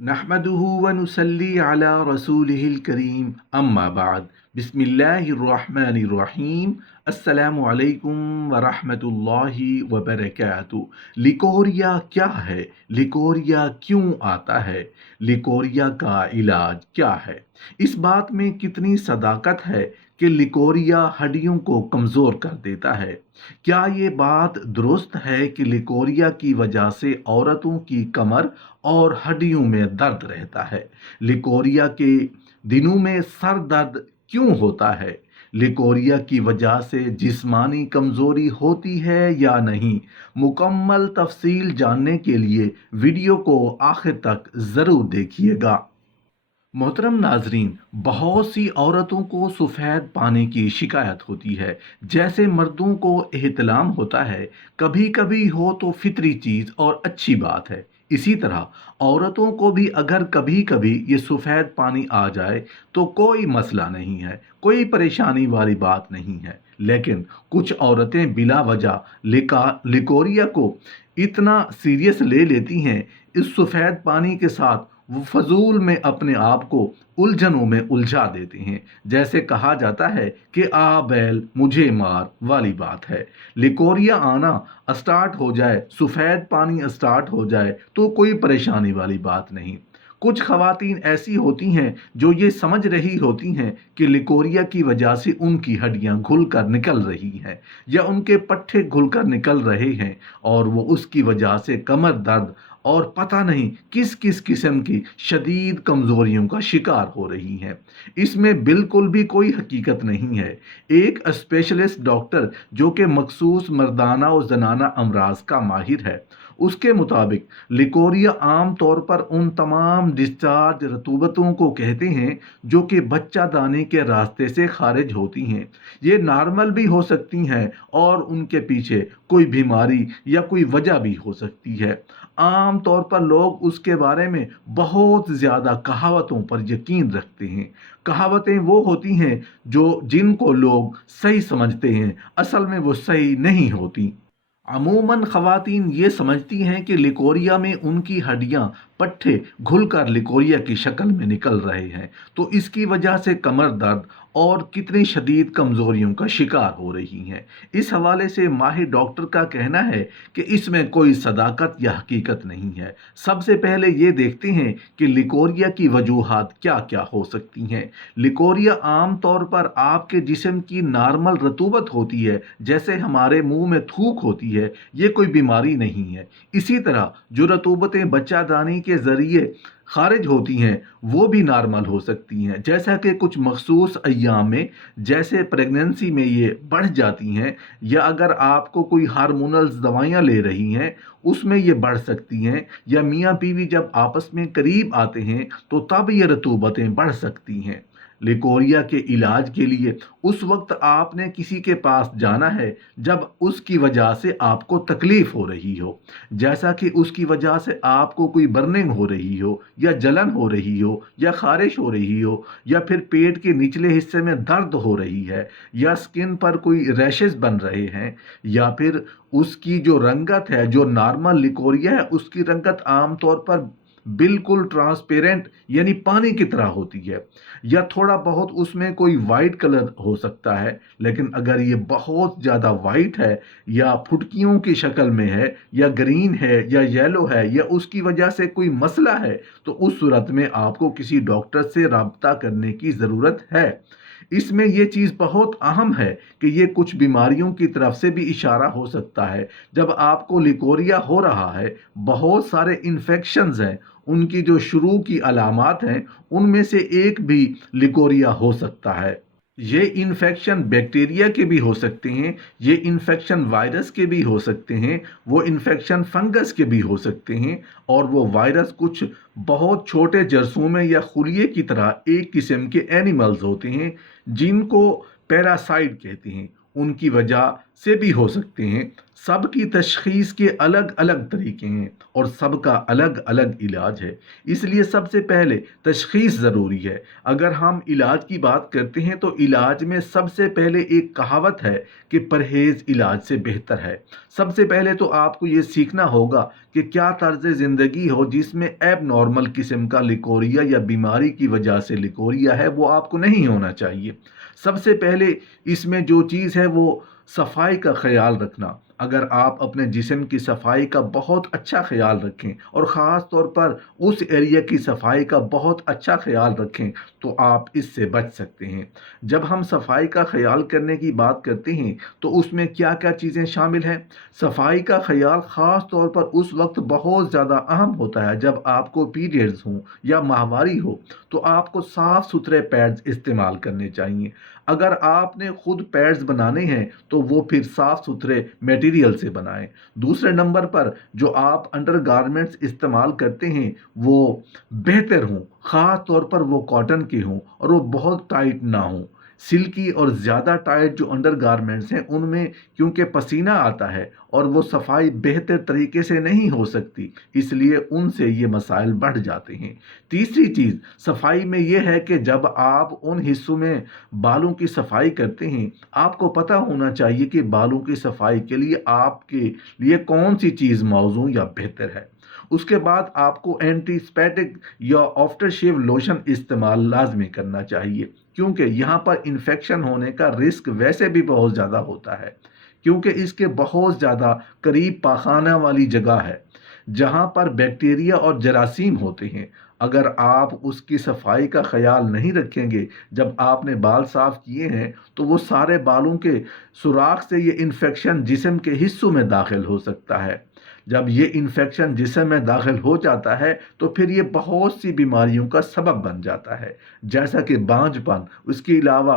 नहमदुहु व नुसल्ली अला रसूलिहिल करीम अम्मा बाद बिस्मिल्लाहिर्रहमानिर्रहीम अस्सलामु अलैकुम व रहमतुल्लाहि व बरकातुहू। लिकोरिया क्या है? लिकोरिया क्यों आता है? लिकोरिया का इलाज क्या है? इस बात में कितनी सदाकत है कि लिकोरिया हड्डियों को कमज़ोर कर देता है। क्या ये बात दुरुस्त है कि लिकोरिया की वजह से औरतों की कमर और हड्डियों में दर्द रहता है? लिकोरिया के दिनों में सर दर्द क्यों होता है? लिकोरिया की वजह से जिस्मानी कमजोरी होती है या नहीं? मुकम्मल तफसील जानने के लिए वीडियो को आखिर तक ज़रूर देखिएगा। मोहतरम नाजरीन, बहुत सी औरतों को सफ़ेद पानी की शिकायत होती है। जैसे मर्दों को एहतलाम होता है, कभी कभी हो तो फितरी चीज़ और अच्छी बात है। इसी तरह औरतों को भी अगर कभी कभी ये सफ़ेद पानी आ जाए तो कोई मसला नहीं है, कोई परेशानी वाली बात नहीं है। लेकिन कुछ औरतें बिला वजह लिकोरिया को इतना सीरियस ले लेती हैं, इस सफ़ेद पानी के साथ वो फजूल में अपने आप को उलझनों में उलझा देते हैं। जैसे कहा जाता है कि आ बैल मुझे मार वाली बात है। लिकोरिया आना स्टार्ट हो जाए, सफ़ेद पानी स्टार्ट हो जाए तो कोई परेशानी वाली बात नहीं। कुछ खवातीन ऐसी होती हैं जो ये समझ रही होती हैं कि लिकोरिया की वजह से उनकी हड्डियां घुल कर निकल रही हैं या उनके पट्टे घुल कर निकल रहे हैं, और वो उसकी वजह से कमर दर्द और पता नहीं किस किस किस्म की शदीद कमज़ोरियों का शिकार हो रही हैं। इसमें बिल्कुल भी कोई हकीकत नहीं है। एक स्पेशलिस्ट डॉक्टर जो कि मखसूस मर्दाना और जनाना अमराज का माहिर है, उसके मुताबिक लिकोरिया आम तौर पर उन तमाम डिस्चार्ज रतूबतों को कहते हैं जो कि बच्चा दाने के रास्ते से खारिज होती हैं। ये नॉर्मल भी हो सकती हैं और उनके पीछे कोई बीमारी या कोई वजह भी हो सकती है। आम तौर पर लोग उसके बारे में बहुत ज़्यादा कहावतों पर यकीन रखते हैं। कहावतें वो होती हैं जो जिनको लोग सही समझते हैं, असल में वो सही नहीं होती। अमूमन ख़वातीन ये समझती हैं कि लिकोरिया में उनकी हड्डियां पट्टे घुलकर लिकोरिया की शक्ल में निकल रहे हैं, तो इसकी वजह से कमर दर्द और कितनी शदीद कमज़ोरियों का शिकार हो रही हैं। इस हवाले से माहिर डॉक्टर का कहना है कि इसमें कोई सदाकत या हकीकत नहीं है। सबसे पहले ये देखते हैं कि लिकोरिया की वजूहात क्या क्या हो सकती हैं। लिकोरिया आम तौर पर आपके जिस्म की नॉर्मल रतूबत होती है, जैसे हमारे मुंह में थूक होती है, ये कोई बीमारी नहीं है। इसी तरह जो रतूबतें बच्चादानी के ज़रिए खारिज होती हैं वो भी नॉर्मल हो सकती हैं, जैसा कि कुछ मखसूस अय्याम में, जैसे प्रेगनेंसी में ये बढ़ जाती हैं, या अगर आपको कोई हार्मोनल्स दवाइयाँ ले रही हैं उसमें ये बढ़ सकती हैं, या मियाँ बीवी जब आपस में करीब आते हैं तो तब ये रतूबतें बढ़ सकती हैं। लिकोरिया के इलाज के लिए उस वक्त आपने किसी के पास जाना है जब उसकी वजह से आपको तकलीफ हो रही हो, जैसा कि उसकी वजह से आपको कोई बर्निंग हो रही हो या जलन हो रही हो या खारिश हो रही हो, या फिर पेट के निचले हिस्से में दर्द हो रही है, या स्किन पर कोई रैशेस बन रहे हैं, या फिर उसकी जो रंगत है, जो नॉर्मल लिकोरिया है उसकी रंगत आमतौर पर बिल्कुल ट्रांसपेरेंट यानी पानी की तरह होती है, या थोड़ा बहुत उसमें कोई वाइट कलर हो सकता है। लेकिन अगर ये बहुत ज़्यादा वाइट है या फुटकियों की शक्ल में है या ग्रीन है या येलो है या उसकी वजह से कोई मसला है, तो उस सूरत में आपको किसी डॉक्टर से रब्ता करने की ज़रूरत है। इसमें यह चीज़ बहुत अहम है कि ये कुछ बीमारियों की तरफ से भी इशारा हो सकता है। जब आपको लिकोरिया हो रहा है, बहुत सारे इन्फेक्शंस हैं, उनकी जो शुरू की अलामात हैं उनमें से एक भी लिकोरिया हो सकता है। ये इन्फेक्शन बैक्टीरिया के भी हो सकते हैं, ये इन्फेक्शन वायरस के भी हो सकते हैं, वो इन्फेक्शन फंगस के भी हो सकते हैं, और वो वायरस कुछ बहुत छोटे जरसूमे या खुलिए की तरह एक किस्म के एनिमल्स होते हैं जिनको पैरासाइट कहते हैं। उनकी वजह से भी हो सकते हैं। सबकी तशख़ीस के अलग अलग तरीके हैं और सबका अलग अलग इलाज है। इसलिए सबसे पहले तशख़ीस ज़रूरी है। अगर हम इलाज की बात करते हैं तो इलाज में सबसे पहले एक कहावत है कि परहेज़ इलाज से बेहतर है। सबसे पहले तो आपको ये सीखना होगा कि क्या तर्ज़ ज़िंदगी हो जिसमें एब नॉर्मल किस्म का लिकोरिया या बीमारी की वजह से लिकोरिया है, वो आपको नहीं होना चाहिए। सबसे पहले इसमें जो चीज़ है वो सफाई का ख्याल रखना। अगर आप अपने जिस्म की सफाई का बहुत अच्छा ख्याल रखें और ख़ास तौर पर उस एरिया की सफाई का बहुत अच्छा ख्याल रखें तो आप इससे बच सकते हैं। जब हम सफाई का ख्याल करने की बात करते हैं तो उसमें क्या क्या चीज़ें शामिल हैं? सफाई का ख्याल ख़ास तौर पर उस वक्त बहुत ज़्यादा अहम होता है जब आपको पीरियड्स हों या माहवारी हो, तो आपको साफ़ सुथरे पैड्स इस्तेमाल करने चाहिए। अगर आपने खुद पैड्स बनाने हैं तो वो फिर साफ़ सुथरे मटेरियल से बनाएं। दूसरे नंबर पर जो आप अंडरगारमेंट्स इस्तेमाल करते हैं वो बेहतर हों, ख़ास तौर पर वो कॉटन के हों और वो बहुत टाइट ना हों। सिल्की और ज़्यादा टाइट जो अंडरगारमेंट्स हैं उनमें क्योंकि पसीना आता है और वो सफाई बेहतर तरीके से नहीं हो सकती, इसलिए उनसे ये मसाइल बढ़ जाते हैं। तीसरी चीज़ सफाई में ये है कि जब आप उन हिस्सों में बालों की सफाई करते हैं, आपको पता होना चाहिए कि बालों की सफाई के लिए आपके लिए कौन सी चीज़ मौजू या बेहतर है। उसके बाद आपको एंटीस्पेटिक या आफ्टर शेव लोशन इस्तेमाल लाजमी करना चाहिए, क्योंकि यहाँ पर इन्फेक्शन होने का रिस्क वैसे भी बहुत ज़्यादा होता है, क्योंकि इसके बहुत ज़्यादा करीब पाखाना वाली जगह है जहाँ पर बैक्टीरिया और जरासीम होते हैं। अगर आप उसकी सफाई का ख्याल नहीं रखेंगे, जब आपने बाल साफ किए हैं तो वो सारे बालों के सुराख से ये इन्फेक्शन जिस्म के हिस्सों में दाखिल हो सकता है। जब ये इन्फेक्शन जिस्म में दाखिल हो जाता है तो फिर ये बहुत सी बीमारियों का सबब बन जाता है, जैसा कि बांझपन। उसके अलावा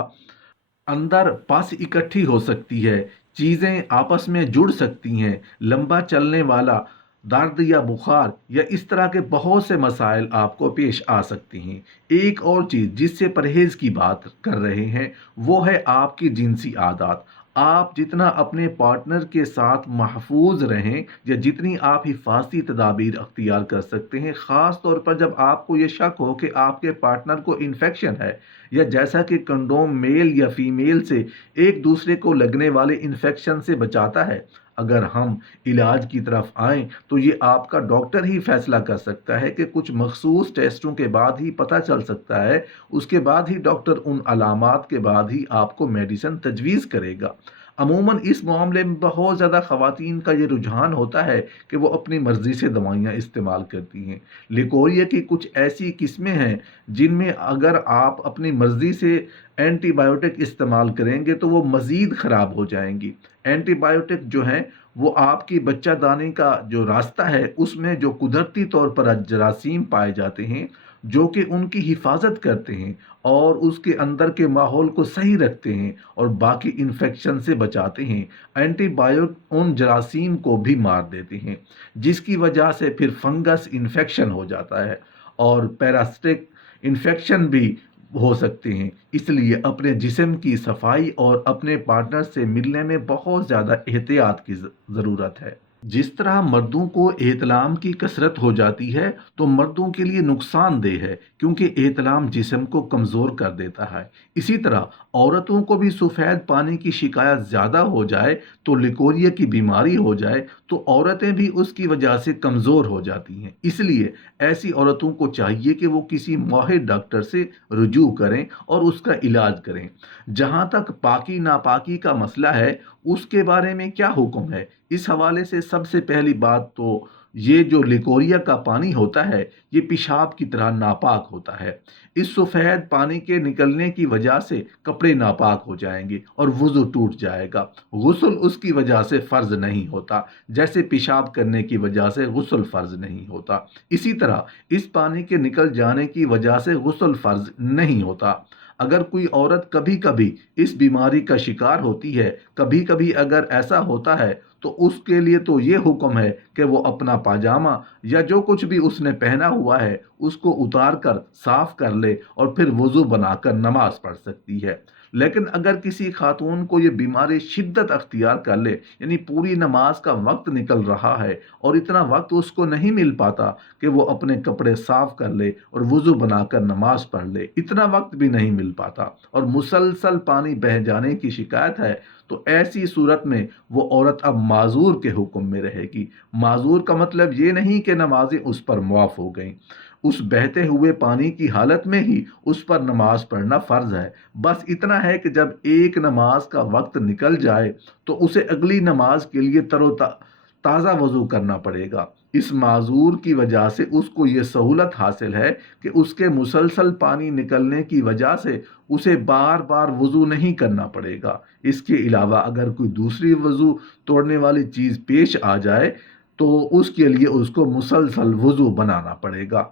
अंदर पस इकट्ठी हो सकती है, चीज़ें आपस में जुड़ सकती हैं, लंबा चलने वाला दर्द या बुखार या इस तरह के बहुत से मसाइल आपको पेश आ सकती हैं। एक और चीज़ जिससे परहेज़ की बात कर रहे हैं वो है आपकी जिनसी आदत। आप जितना अपने पार्टनर के साथ महफूज रहें या जितनी आप हिफाजती तदाबीर अख्तियार कर सकते हैं, ख़ास तौर पर जब आपको ये शक हो कि आपके पार्टनर को इन्फेक्शन है, या जैसा कि कंडोम मेल या फीमेल से एक दूसरे को लगने वाले इन्फेक्शन से बचाता है। अगर हम इलाज की तरफ आएँ तो ये आपका डॉक्टर ही फैसला कर सकता है कि कुछ मखसूस टेस्टों के बाद ही पता चल सकता है, उसके बाद ही डॉक्टर उन अलामात के बाद ही आपको मेडिसिन तजवीज़ करेगा। अमूमन इस मामले में बहुत ज़्यादा ख़वातीन का ये रुझान होता है कि वो अपनी मर्ज़ी से दवाइयाँ इस्तेमाल करती हैं। लिकोरिया की कुछ ऐसी किस्में हैं जिनमें अगर आप अपनी मर्ज़ी से एंटीबायोटिक इस्तेमाल करेंगे तो वो मज़ीद ख़राब हो जाएंगी। एंटीबायोटिक जो हैं वो आपकी बच्चादानी का जो रास्ता है उसमें जो कुदरती तौर पर जरासीम पाए जाते हैं जो कि उनकी हिफाजत करते हैं और उसके अंदर के माहौल को सही रखते हैं और बाकी इन्फेक्शन से बचाते हैं। एंटीबायोटिक उन जरासीम को भी मार देते हैं जिसकी वजह से फिर फंगस इन्फेक्शन हो जाता है और पैरासिटिक इन्फेक्शन भी हो सकते हैं। इसलिए अपने जिस्म की सफाई और अपने पार्टनर से मिलने में बहुत ज़्यादा एहतियात की ज़रूरत है। जिस तरह मर्दों को एहतलाम की कसरत हो जाती है तो मर्दों के लिए नुकसानदेह है, क्योंकि एहतलाम जिस्म को कमज़ोर कर देता है। इसी तरह औरतों को भी सफ़ेद पानी की शिकायत ज़्यादा हो जाए तो लिकोरिया की बीमारी हो जाए तो औरतें भी उसकी वजह से कमज़ोर हो जाती हैं। इसलिए ऐसी औरतों को चाहिए कि वो किसी माहिर डॉक्टर से रुजू करें और उसका इलाज करें। जहाँ तक पाकी नापाकी का मसला है उसके बारे में क्या हुक्म है, इस हवाले से सबसे पहली बात तो ये जो लिकोरिया का पानी होता है ये पेशाब की तरह नापाक होता है। इस सफ़ेद पानी के निकलने की वजह से कपड़े नापाक हो जाएंगे और वज़ू टूट जाएगा। गुस्ल उसकी वजह से फ़र्ज़ नहीं होता, जैसे पेशाब करने की वजह से गुस्ल फ़र्ज़ नहीं होता। इसी तरह इस पानी के निकल जाने की वजह से गुस्ल फ़र्ज़ नहीं होता। अगर कोई औरत कभी कभी इस बीमारी का शिकार होती है, कभी कभी अगर ऐसा होता है तो उसके लिए तो ये हुक्म है कि वो अपना पाजामा या जो कुछ भी उसने पहना हुआ है उसको उतार कर साफ कर ले और फिर वज़ू बनाकर नमाज पढ़ सकती है। لیکن اگر کسی خاتون کو یہ بیماری شدت اختیار کر لے، یعنی پوری نماز کا وقت نکل رہا ہے اور اتنا وقت اس کو نہیں مل پاتا کہ وہ اپنے کپڑے صاف کر لے اور وضو بنا کر نماز پڑھ لے، اتنا وقت بھی نہیں مل پاتا اور مسلسل پانی بہہ جانے کی شکایت ہے، تو ایسی صورت میں وہ عورت اب معذور کے حکم میں رہے گی۔ معذور کا مطلب یہ نہیں کہ نمازیں اس پر معاف ہو گئیں، اس بہتے ہوئے پانی کی حالت میں ہی اس پر نماز پڑھنا فرض ہے۔ بس اتنا ہے کہ جب ایک نماز کا وقت نکل جائے تو اسے اگلی نماز کے لیے تازہ وضو کرنا پڑے گا۔ اس معذور کی وجہ سے اس کو یہ سہولت حاصل ہے کہ اس کے مسلسل پانی نکلنے کی وجہ سے اسے بار بار وضو نہیں کرنا پڑے گا۔ اس کے علاوہ اگر کوئی دوسری وضو توڑنے والی چیز پیش آ جائے تو اس کے لیے اس کو مسلسل وضو بنانا پڑے گا۔